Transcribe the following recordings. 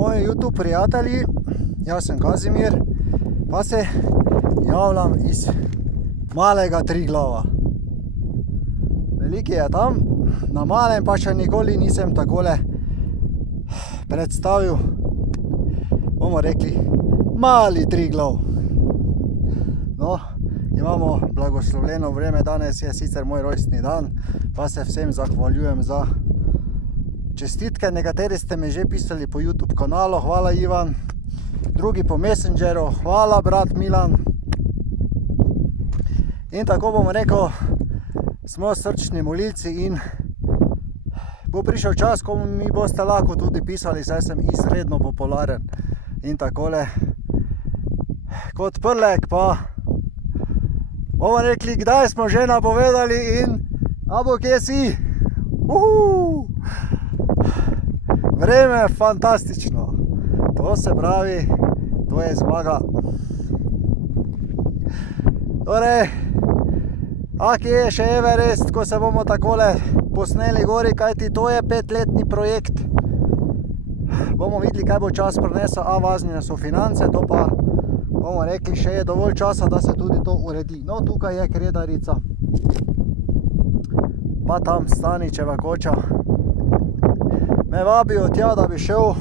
Moji YouTube prijatelji, jaz sem Kazimir, pa se javljam iz malega Triglava. Veliki je tam, na malem pa še nikoli nisem takole predstavil, bomo rekli, mali Triglav. No, imamo blagoslovljeno vreme, danes je sicer moj rojstni dan, pa se vsem zahvaljujem za čestitke. Nekateri ste me že pisali po YouTube kanalu, hvala Ivan, drugi po Messengeru, hvala brat Milan. In tako bom rekel, smo srčni molilci in bo prišel čas, ko mi boste lahko tudi pisali, saj sem izredno popularen. In takole, kot prlek pa bomo rekli, kdaj smo že napovedali in abo kje si? Vreme je fantastično, to se pravi, to je zmaga. Torej, kje je še Everest, ko se bomo takole posneli gori, kajti to je 5-letni projekt. Bomo videli, kaj bo čas prinesel, važne so finance, to pa bomo rekli, še je dovolj časa, da se tudi to uredi. No, tukaj je Kredarica, pa tam Staničeva koča. Me vabijo tja, da bi šel.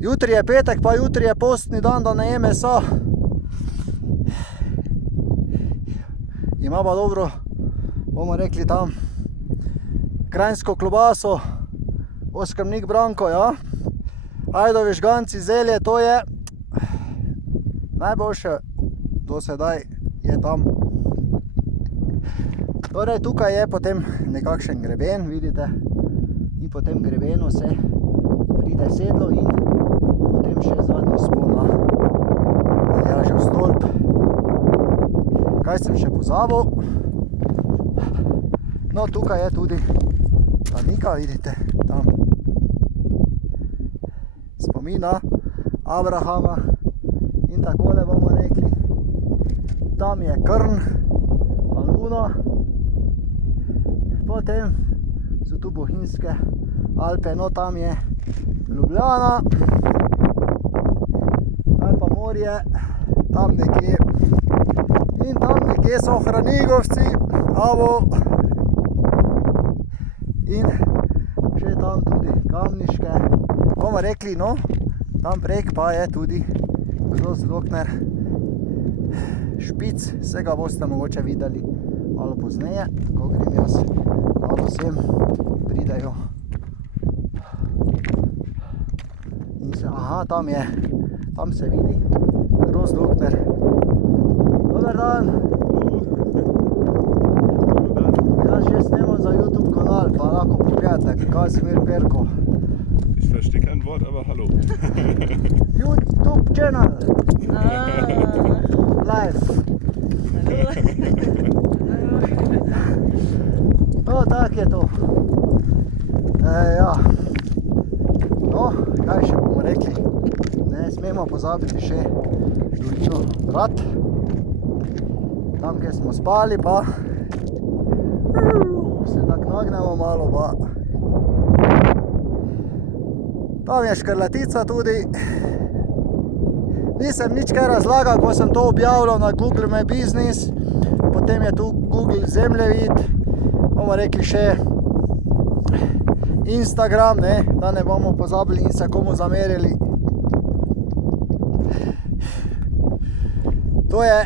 Jutri je petek, pa jutri je postni dan, da ne je mesa. Ima pa dobro, bomo rekli tam, kranjsko klobaso, oskrbnik Branko, ja. Ajdovi žganci, zelje, to je najboljše do sedaj je tam. Torej, tukaj je potem nekakšen greben, vidite. In po tem grebenu se pride sedlo in potem še zadnji spon na Aljažev stolp. Kaj sem še pozabil? No, tukaj je tudi Tanika, vidite, tam spomina Abrahama in takole bomo rekli. Tam je Krn, pa Luna, potem so tu Bohinjske Alpe, no tam je Ljubljana, ali pa morje, tam nekje. In tam nekje so Hranigovci, in še tam tudi Kamniške. Bomo rekli, no, tam prek pa je tudi Grozdokner, Špic, vsega boste mogoče videli malo pozneje, ko grem jaz malo sem, pridejo. In se, tam je, tam se vidi Grozdokner. Dober dan. Jaz že snemam za YouTube kanal, pa lahko pogledate, Kazimir Perko. Ich verstehe kein Wort, aber hallo. YouTube channel. Live. No, tak je to. Ja. No, kaj še bomo rekli? Ne smemo pozabiti še dolino Rat. Tam, kjer smo spali, pa se tako nagnemo malo, pa tam je Škrlatica tudi. Nisem nič kaj razlagal, ko sem to objavljal na Google My Business, potem je tu Google zemljevid, bomo rekli še Instagram, ne, da ne bomo pozabili in se komu zamerili. To je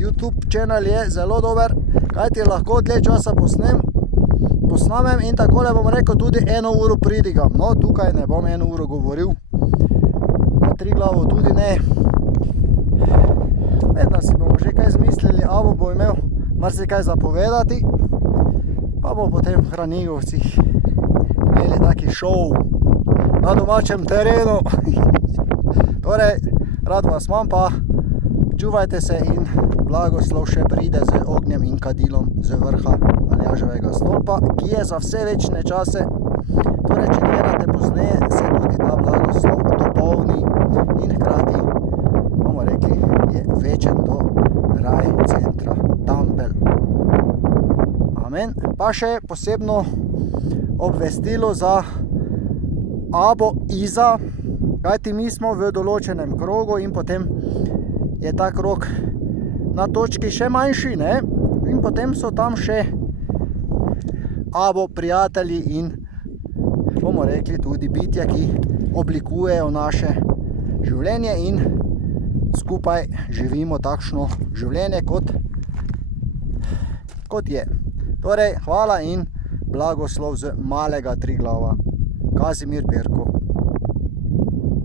YouTube channel, je zelo dober, kajti lahko dlje časa posnamem in takole bom rekel tudi 1 uro pridigam. No, tukaj ne bom 1 uro govoril, na Triglavu tudi ne. Vedno si bomo že kaj zmislili, bo imel marsikaj zapovedati, pa bo potem v Hranigovcih imeli taki šov na domačem terenu. Torej, rad vas imam, pa čuvajte se in blagoslov še pride z ognjem in kadilom z vrha Aljaževega stolpa, ki je za vse večne čase. Torej, če gledate pozneje, se tudi ta blagoslov dopolni in hkrati, bomo rekli, je večen do raj centra Tampel. Amen. Pa še posebno obvestilo za abo iza, kajti mi smo v določenem krogu in potem je ta krog na točki še manjši, ne? In potem so tam še abo prijatelji in bomo rekli tudi bitja, ki oblikujejo naše življenje in skupaj živimo takšno življenje, kot je. Torej, hvala in blagoslov z malega Triglava. Kazimir Perko.